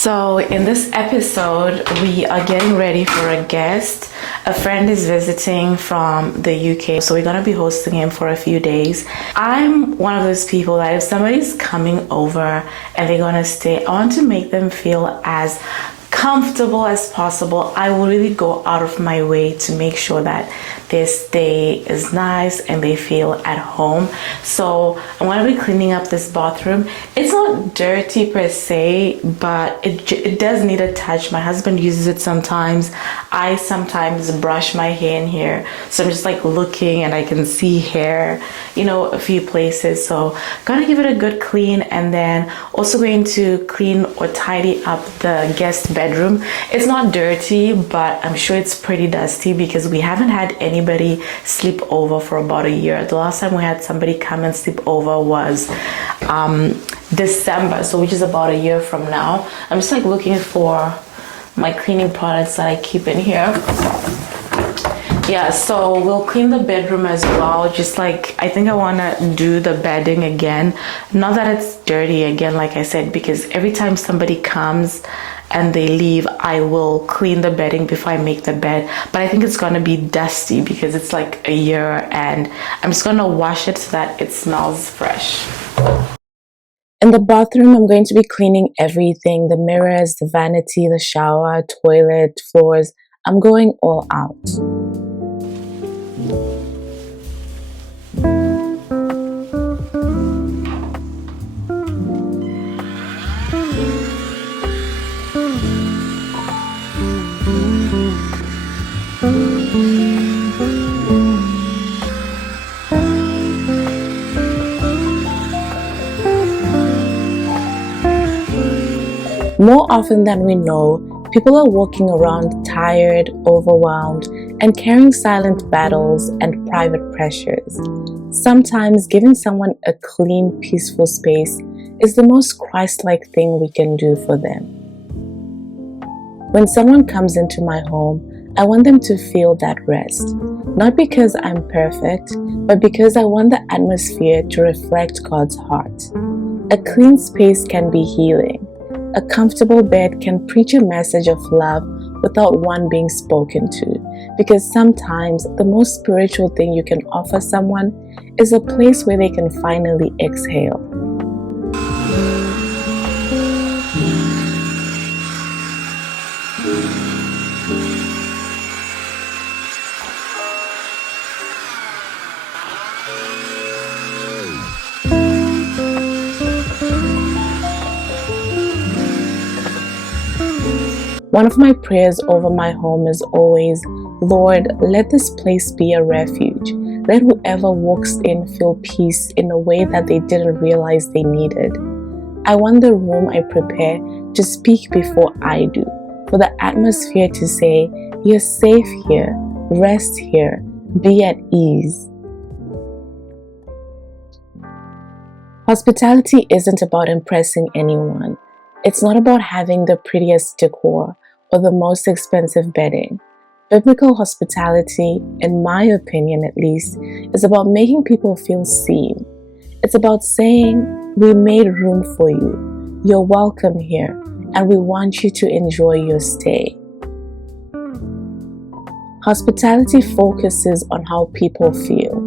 So in this episode, we are getting ready for a guest. A friend is visiting from the UK, so we're gonna be hosting him for a few days. I'm one of those people that if somebody's coming over and they're gonna stay, I want to make them feel as comfortable as possible. I will really go out of my way to make sure that their stay is nice and they feel at home. So I'm going to be cleaning up this bathroom. It's not dirty per se, but it does need a touch. My husband uses it sometimes. I sometimes brush my hair in here, so I'm just like looking and I can see hair, a few places. So gonna give it a good clean, and then also going to clean or tidy up the guest bedroom. It's not dirty, but I'm sure it's pretty dusty because we haven't had anybody sleep over for about a year. The last time we had somebody come and sleep over was December, so which is about a year from now. I'm just like looking for my cleaning products that I keep in here. Yeah, so we'll clean the bedroom as well. Just like, I think I want to do the bedding again. Not that it's dirty again, like I said, because every time somebody comes and they leave, I will clean the bedding before I make the bed. But I think it's going to be dusty because it's like a year, and I'm just going to wash it so that it smells fresh. In the bathroom, I'm going to be cleaning everything. The mirrors, the vanity, the shower, toilet, floors. I'm going all out. More often than we know, people are walking around tired, overwhelmed, and carrying silent battles and private pressures. Sometimes giving someone a clean, peaceful space is the most Christ-like thing we can do for them. When someone comes into my home, I want them to feel that rest. Not because I'm perfect, but because I want the atmosphere to reflect God's heart. A clean space can be healing. A comfortable bed can preach a message of love without one being spoken to, because sometimes the most spiritual thing you can offer someone is a place where they can finally exhale. One of my prayers over my home is always, Lord, let this place be a refuge. Let whoever walks in feel peace in a way that they didn't realize they needed. I want the room I prepare to speak before I do, for the atmosphere to say, you're safe here, rest here, be at ease. Hospitality isn't about impressing anyone. It's not about having the prettiest decor or the most expensive bedding. Biblical hospitality, in my opinion at least, is about making people feel seen. It's about saying, we made room for you, you're welcome here, and we want you to enjoy your stay. Hospitality focuses on how people feel.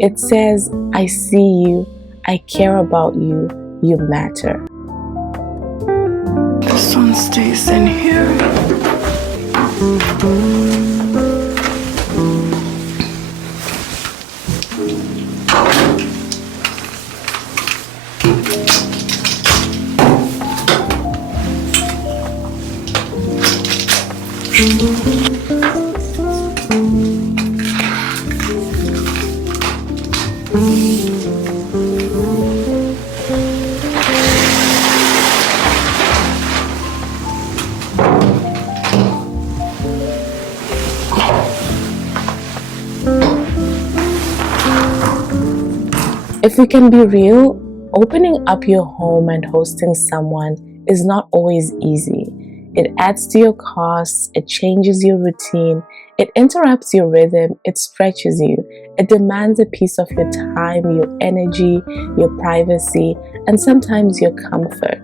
It says, I see you, I care about you, you matter. This one stays in here. If we can be real, opening up your home and hosting someone is not always easy. It adds to your costs, it changes your routine, it interrupts your rhythm, it stretches you, it demands a piece of your time, your energy, your privacy, and sometimes your comfort.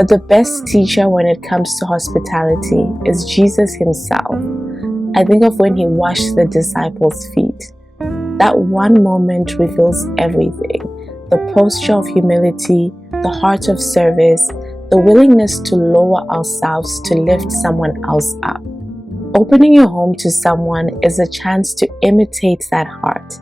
But the best teacher when it comes to hospitality is Jesus himself. I think of when he washed the disciples' feet. That one moment reveals everything. The posture of humility, the heart of service, the willingness to lower ourselves to lift someone else up. Opening your home to someone is a chance to imitate that heart.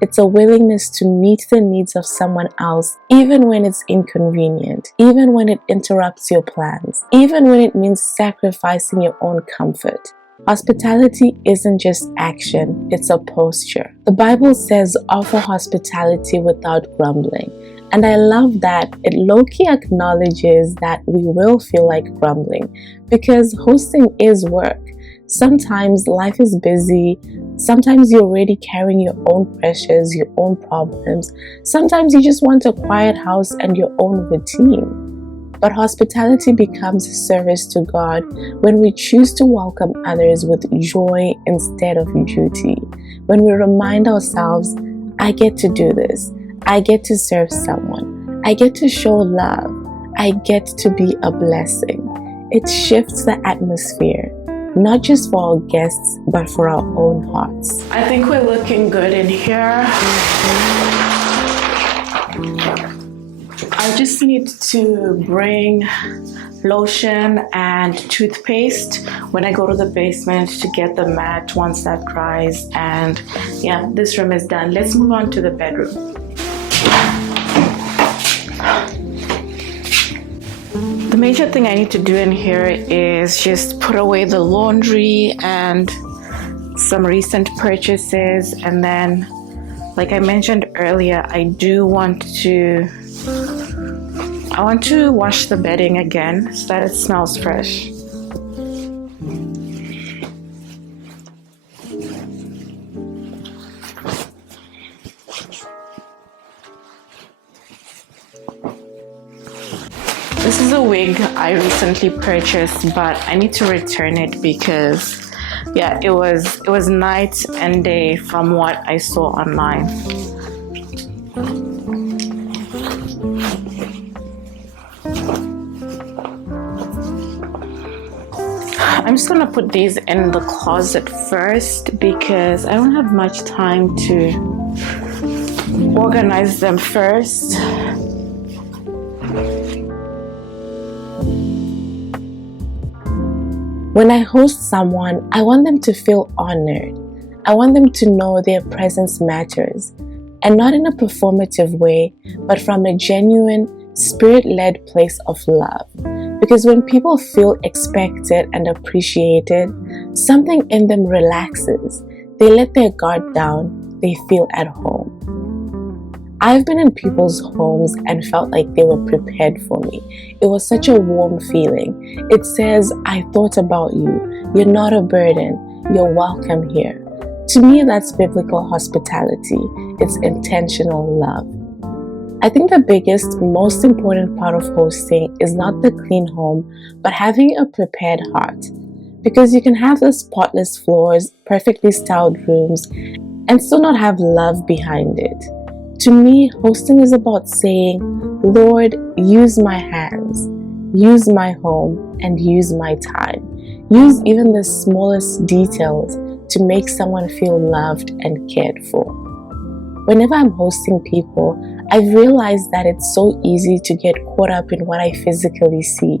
It's a willingness to meet the needs of someone else, even when it's inconvenient, even when it interrupts your plans, even when it means sacrificing your own comfort. Hospitality isn't just action, it's a posture. The Bible says, offer hospitality without grumbling. And I love that it low-key acknowledges that we will feel like grumbling, because hosting is work. Sometimes life is busy. Sometimes you're already carrying your own pressures, your own problems. Sometimes you just want a quiet house and your own routine. But hospitality becomes service to God when we choose to welcome others with joy instead of duty. When we remind ourselves, I get to do this. I get to serve someone. I get to show love. I get to be a blessing. It shifts the atmosphere, not just for our guests, but for our own hearts. I think we're looking good in here. I just need to bring lotion and toothpaste when I go to the basement to get the mat once that dries. And yeah, this room is done. Let's move on to the bedroom. The major thing I need to do in here is just put away the laundry and some recent purchases, and then, like I mentioned earlier, I want to wash the bedding again so that it smells fresh. This is a wig I recently purchased, but I need to return it because yeah, it was night and day from what I saw online. I'm just gonna put these in the closet first because I don't have much time to organize them first. When I host someone, I want them to feel honored. I want them to know their presence matters, and not in a performative way, but from a genuine, spirit-led place of love. Because when people feel expected and appreciated, something in them relaxes. They let their guard down. They feel at home. I've been in people's homes and felt like they were prepared for me. It was such a warm feeling. It says, I thought about you. You're not a burden. You're welcome here. To me, that's biblical hospitality. It's intentional love. I think the biggest, most important part of hosting is not the clean home, but having a prepared heart. Because you can have the spotless floors, perfectly styled rooms, and still not have love behind it. To me, hosting is about saying, Lord, use my hands, use my home, and use my time. Use even the smallest details to make someone feel loved and cared for. Whenever I'm hosting people, I've realized that it's so easy to get caught up in what I physically see.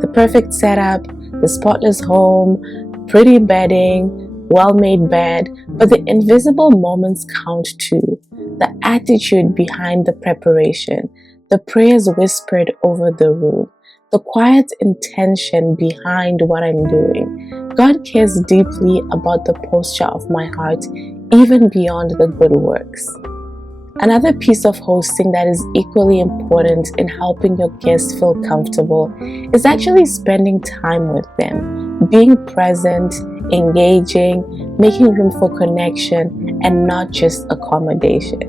The perfect setup, the spotless home, pretty bedding, well-made bed, but the invisible moments count too. The attitude behind the preparation, the prayers whispered over the room, the quiet intention behind what I'm doing. God cares deeply about the posture of my heart, even beyond the good works. Another piece of hosting that is equally important in helping your guests feel comfortable is actually spending time with them, being present, engaging, making room for connection, and not just accommodation.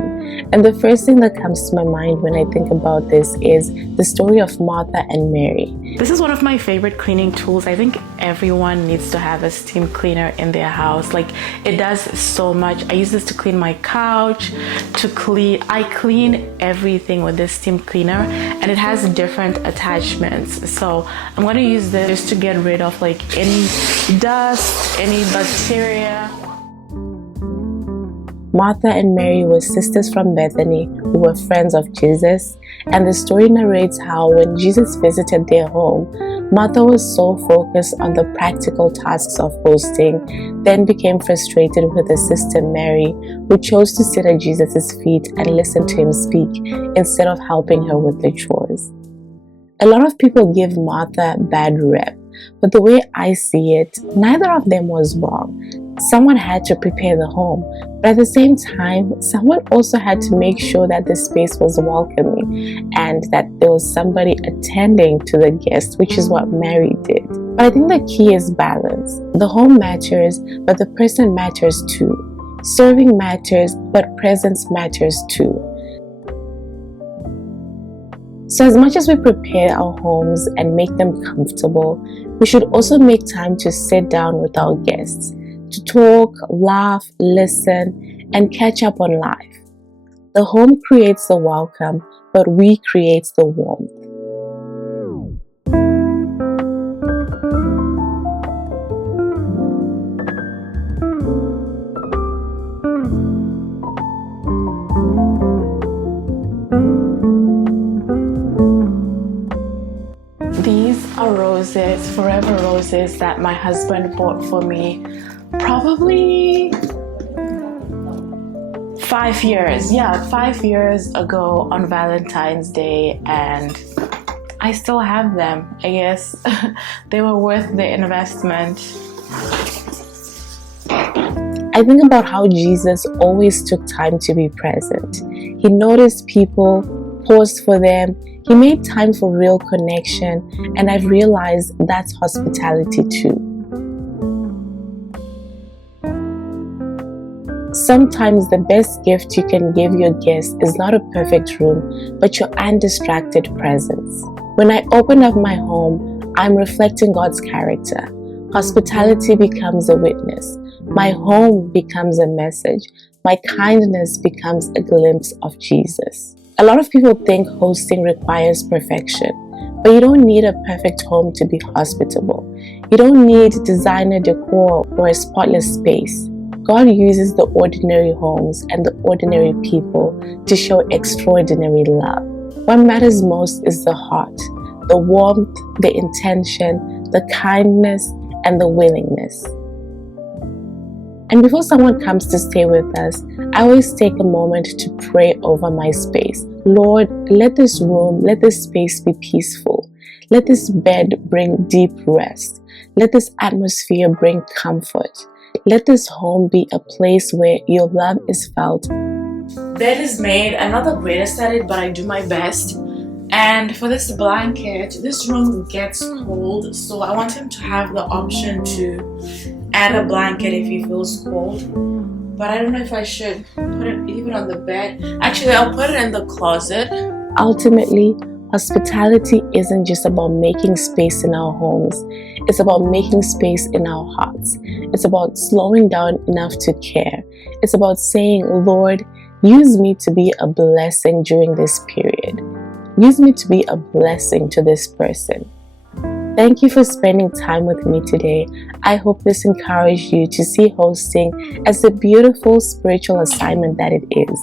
And the first thing that comes to my mind when I think about this is the story of Martha and Mary. This is one of my favorite cleaning tools. I think everyone needs to have a steam cleaner in their house. Like, it does so much. I use this to clean my couch, I clean everything with this steam cleaner, and it has different attachments. So I'm going to use this just to get rid of like any dust, any bacteria. Martha and Mary were sisters from Bethany who were friends of Jesus, and the story narrates how when Jesus visited their home, Martha was so focused on the practical tasks of hosting, then became frustrated with her sister Mary, who chose to sit at Jesus' feet and listen to him speak instead of helping her with the chores. A lot of people give Martha a bad rep, but the way I see it, neither of them was wrong. Someone had to prepare the home, but at the same time, someone also had to make sure that the space was welcoming and that there was somebody attending to the guests, which is what Mary did. But I think the key is balance. The home matters, but the person matters too. Serving matters, but presence matters too. So as much as we prepare our homes and make them comfortable, we should also make time to sit down with our guests, to talk, laugh, listen, and catch up on life. The home creates the welcome, but we create the warmth. These are roses, forever roses that my husband bought for me probably 5 years. Yeah, 5 years ago on Valentine's Day, and I still have them. I guess they were worth the investment. I think about how Jesus always took time to be present. He noticed people, paused for them. He made time for real connection, and I've realized that's hospitality too. Sometimes the best gift you can give your guests is not a perfect room, but your undistracted presence. When I open up my home, I'm reflecting God's character. Hospitality becomes a witness. My home becomes a message. My kindness becomes a glimpse of Jesus. A lot of people think hosting requires perfection, but you don't need a perfect home to be hospitable. You don't need designer decor or a spotless space. God uses the ordinary homes and the ordinary people to show extraordinary love. What matters most is the heart, the warmth, the intention, the kindness, and the willingness. And before someone comes to stay with us, I always take a moment to pray over my space. Lord, let this room, let this space be peaceful. Let this bed bring deep rest. Let this atmosphere bring comfort. Let this home be a place where your love is felt. Bed is made. I'm not the greatest at it, but I do my best. And for this blanket, this room gets cold, so I want him to have the option to add a blanket if he feels cold. But I don't know if I should put it even on the bed. Actually, I'll put it in the closet. Ultimately, hospitality isn't just about making space in our homes. It's about making space in our hearts. It's about slowing down enough to care. It's about saying, Lord, use me to be a blessing during this period. Use me to be a blessing to this person. Thank you for spending time with me today. I hope this encouraged you to see hosting as the beautiful spiritual assignment that it is.